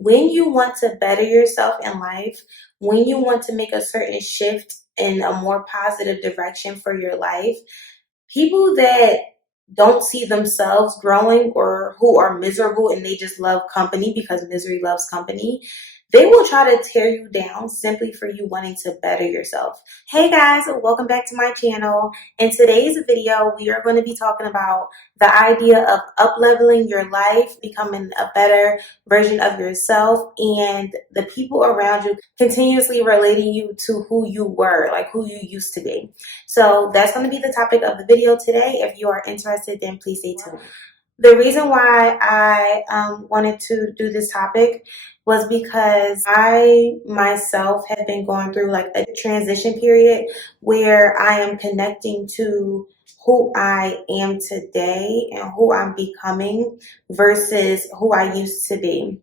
when you want to better yourself in life, when you want to make a certain shift in a more positive direction for your life, people that don't see themselves growing or who are miserable and they just love company because misery loves company, they will try to tear you down simply for you wanting to better yourself. Hey guys, welcome back to my channel. In today's video, we are going to be talking about the idea of up-leveling your life, becoming a better version of yourself, and the people around you continuously relating you to who you were, like who you used to be. So that's going to be the topic of the video today. If you are interested, then please stay tuned. The reason why I wanted to do this topic was because I myself have been going through like a transition period where I am connecting to who I am today and who I'm becoming versus who I used to be.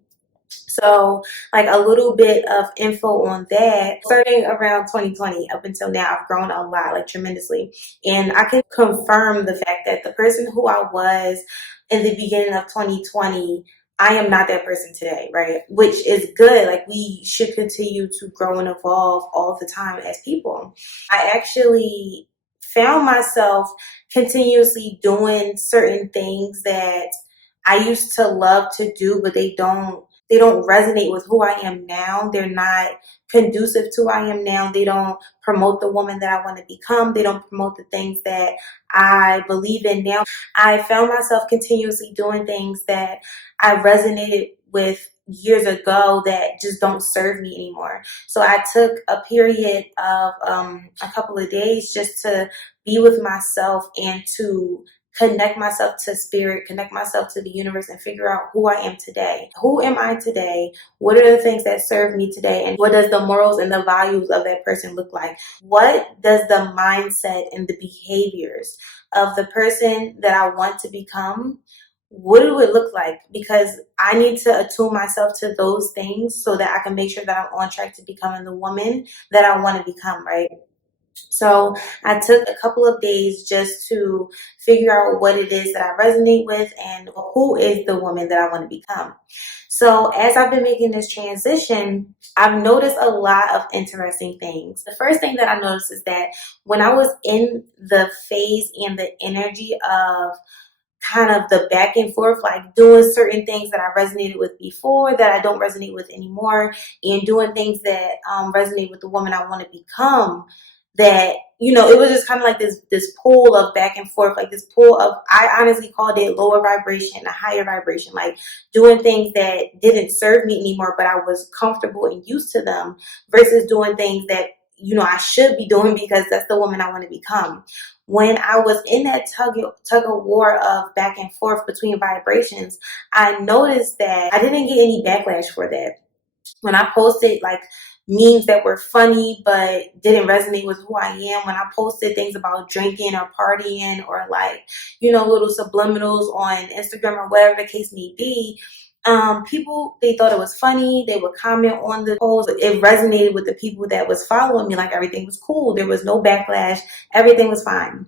So, like a little bit of info on that. Starting around 2020 up until now, I've grown a lot, like tremendously. And I can confirm the fact that the person who I was in the beginning of 2020, I am not that person today, right? Which is good. Like, we should continue to grow and evolve all the time as people. I actually found myself continuously doing certain things that I used to love to do, but they don't resonate with who I am now. They're not conducive to who I am now. They don't promote the woman that I want to become. They don't promote the things that I believe in now. I found myself continuously doing things that I resonated with years ago that just don't serve me anymore. So I took a period of a couple of days just to be with myself and to connect myself to spirit, connect myself to the universe, and figure out who I am today. Who am I today? What are the things that serve me today? And what does the morals and the values of that person look like? What does the mindset and the behaviors of the person that I want to become, what do it look like? Because I need to attune myself to those things so that I can make sure that I'm on track to becoming the woman that I want to become, right? So I took a couple of days just to figure out what it is that I resonate with and who is the woman that I want to become. So as I've been making this transition, I've noticed a lot of interesting things. The first thing that I noticed is that when I was in the phase and the energy of kind of the back and forth, like doing certain things that I resonated with before that I don't resonate with anymore, and doing things that resonate with the woman I want to become, that, you know, it was just kind of like this pull of back and forth, like this pull of, I honestly called it lower vibration, a higher vibration, like doing things that didn't serve me anymore, but I was comfortable and used to them, versus doing things that, you know, I should be doing because that's the woman I want to become. When I was in that tug of war of back and forth between vibrations, I noticed that I didn't get any backlash for that. When I posted like memes that were funny but didn't resonate with who I am, when I posted things about drinking or partying or like, you know, little subliminals on Instagram or whatever the case may be, people, they thought it was funny. They would comment on the post. It resonated with the people that was following me. Like, everything was cool. There was no backlash. Everything was fine.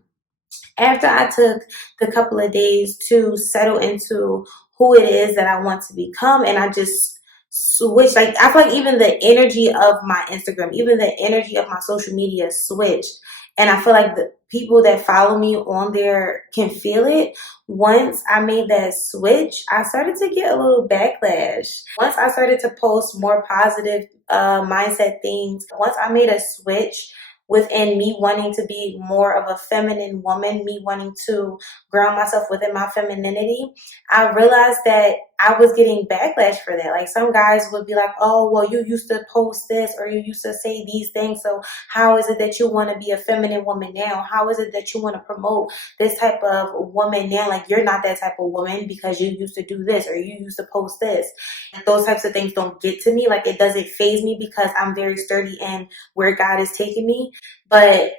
After I took the couple of days to settle into who it is that I want to become, and I just switched, like, I feel like even the energy of my Instagram, even the energy of my social media switched. And I feel like the people that follow me on there can feel it. Once I made that switch, I started to get a little backlash. Once I started to post more positive mindset things, once I made a switch within me wanting to be more of a feminine woman, me wanting to ground myself within my femininity, I realized that I was getting backlash for that. Like, some guys would be like, oh, well, you used to post this or you used to say these things, so how is it that you want to be a feminine woman now? How is it that you want to promote this type of woman now? Like, you're not that type of woman because you used to do this or you used to post this. And those types of things don't get to me. Like, it doesn't faze me because I'm very sturdy in where God is taking me. But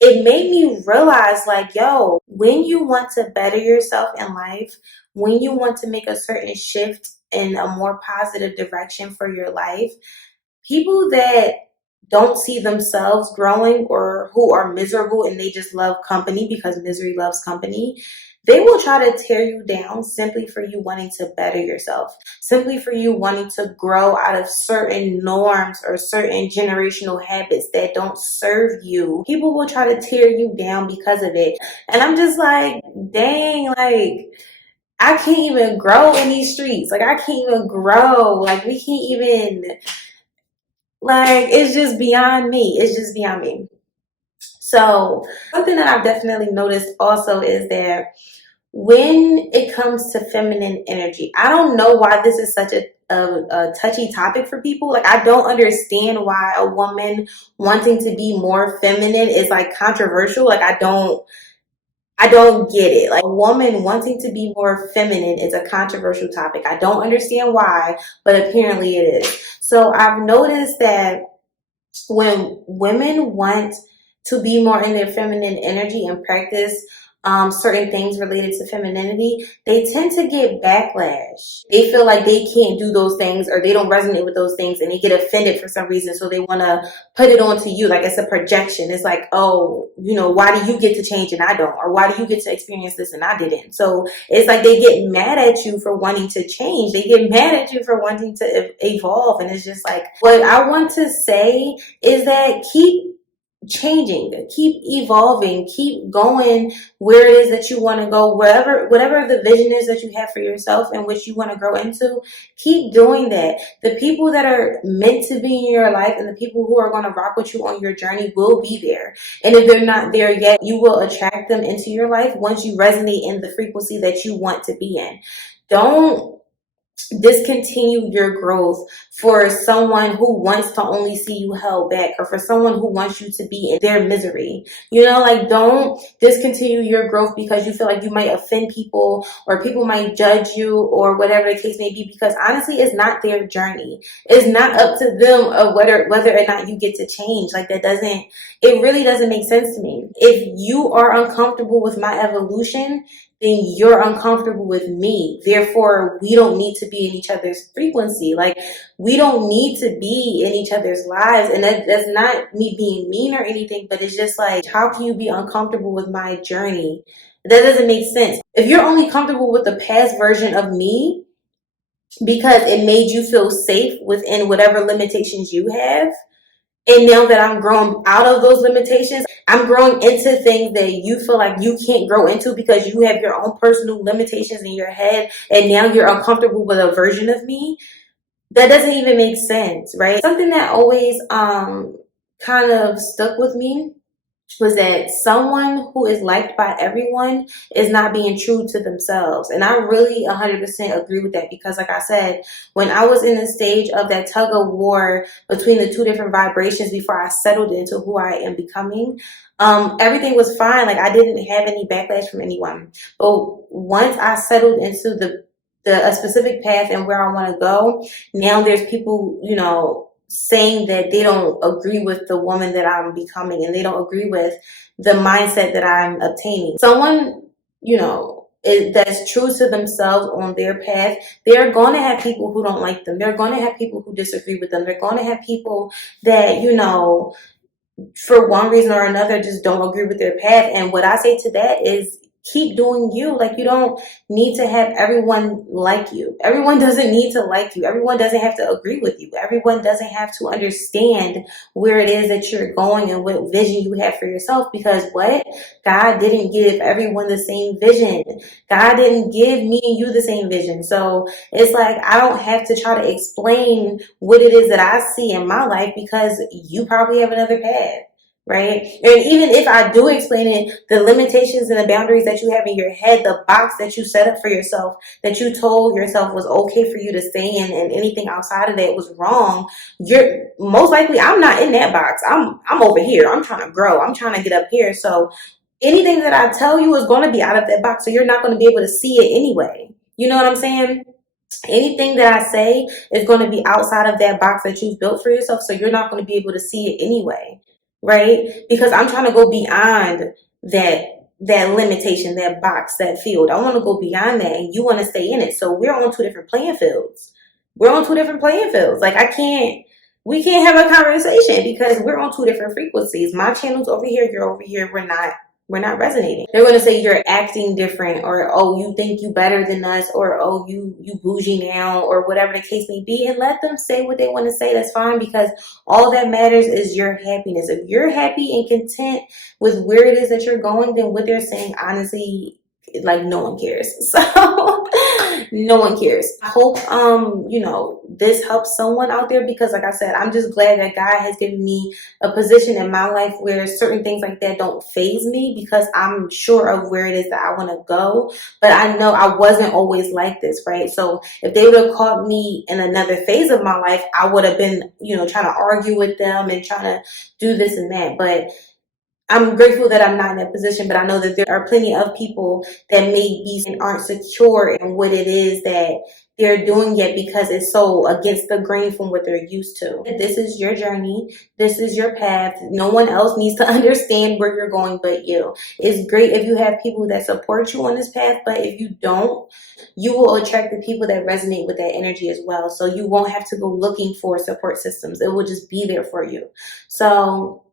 it made me realize, like, yo, when you want to better yourself in life, when you want to make a certain shift in a more positive direction for your life, people that don't see themselves growing or who are miserable and they just love company because misery loves company, They will try to tear you down simply for you wanting to better yourself, simply for you wanting to grow out of certain norms or certain generational habits that don't serve you. People will try to tear you down because of it. And I'm just like, dang, like, I can't even grow in these streets. Like, I can't even grow. Like, we can't even, like, it's just beyond me. It's just beyond me. So, something that I've definitely noticed also is that when it comes to feminine energy, I don't know why this is such a touchy topic for people. Like, I don't understand why a woman wanting to be more feminine is like controversial. Like, I don't get it. Like, a woman wanting to be more feminine is a controversial topic. I don't understand why, but apparently it is. So I've noticed that when women want to be more in their feminine energy and practice certain things related to femininity, they tend to get backlash. They feel like they can't do those things or they don't resonate with those things and they get offended for some reason. So they want to put it onto you. Like, it's a projection. It's like, oh, why do you get to change and I don't? Or why do you get to experience this and I didn't? So it's like they get mad at you for wanting to change. They get mad at you for wanting to evolve. And it's just like, what I want to say is that keep changing, keep evolving, keep going where it is that you want to go, whatever the vision is that you have for yourself and which you want to grow into. Keep doing that. The people that are meant to be in your life and the people who are going to rock with you on your journey will be there. And if they're not there yet, you will attract them into your life once you resonate in the frequency that you want to be in. Don't discontinue your growth for someone who wants to only see you held back, or for someone who wants you to be in their misery. Like, don't discontinue your growth because you feel like you might offend people or people might judge you or whatever the case may be, because honestly, it's not their journey. It's not up to them of whether or not you get to change. Like, it really doesn't make sense to me. If you are uncomfortable with my evolution, then you're uncomfortable with me. Therefore, we don't need to be in each other's frequency. Like, we don't need to be in each other's lives. And that's not me being mean or anything, but it's just like, how can you be uncomfortable with my journey? That doesn't make sense. If you're only comfortable with the past version of me because it made you feel safe within whatever limitations you have, and now that I'm growing out of those limitations, I'm growing into things that you feel like you can't grow into because you have your own personal limitations in your head, and now you're uncomfortable with a version of me. That doesn't even make sense, right? Something that always kind of stuck with me was that someone who is liked by everyone is not being true to themselves. And I really 100% agree with that, because like I said, when I was in the stage of that tug of war between the two different vibrations before I settled into who I am becoming, everything was fine. Like, I didn't have any backlash from anyone. But once I settled into a specific path and where I want to go, now there's people, saying that they don't agree with the woman that I'm becoming, and they don't agree with the mindset that I'm obtaining. Someone, that's true to themselves on their path, they're going to have people who don't like them. They're going to have people who disagree with them. They're going to have people that, for one reason or another, just don't agree with their path. And what I say to that is, keep doing you. Like, you don't need to have everyone like you. Everyone doesn't need to like you. Everyone doesn't have to agree with you. Everyone doesn't have to understand where it is that you're going and what vision you have for yourself, because what? God didn't give everyone the same vision. God didn't give me and you the same vision. So it's like, I don't have to try to explain what it is that I see in my life, because you probably have another path. Right? And even if I do explain it, the limitations and the boundaries that you have in your head, the box that you set up for yourself, that you told yourself was okay for you to stay in, and anything outside of that was wrong, you're most likely, I'm not in that box. I'm over here. I'm trying to grow. I'm trying to get up here. So anything that I tell you is going to be out of that box. So you're not going to be able to see it anyway. You know what I'm saying? Anything that I say is going to be outside of that box that you've built for yourself. So you're not going to be able to see it anyway. Right? Because I'm trying to go beyond that limitation, that box, that field. I want to go beyond that, and you want to stay in it. So we're on two different playing fields. Like, we can't have a conversation because we're on two different frequencies. My channel's over here, you're over here. We're not we're not resonating. They're going to say you're acting different, or oh, you think you better than us, or oh, you bougie now, or whatever the case may be. And let them say what they want to say. That's fine, because all that matters is your happiness. If you're happy and content with where it is that you're going, then what they're saying, honestly, like, no one cares. So no one cares. I hope this helps someone out there, because like I said, I'm just glad that God has given me a position in my life where certain things like that don't faze me, because I'm sure of where it is that I want to go. But I know I wasn't always like this, right? So if they would have caught me in another phase of my life, I would have been, trying to argue with them and trying to do this and that. But I'm grateful that I'm not in that position, but I know that there are plenty of people that may be and aren't secure in what it is that they're doing yet, because it's so against the grain from what they're used to. This is your journey. This is your path. No one else needs to understand where you're going but you. It's great if you have people that support you on this path, but if you don't, you will attract the people that resonate with that energy as well. So you won't have to go looking for support systems. It will just be there for you. So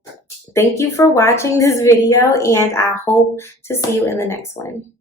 thank you for watching this video, and I hope to see you in the next one.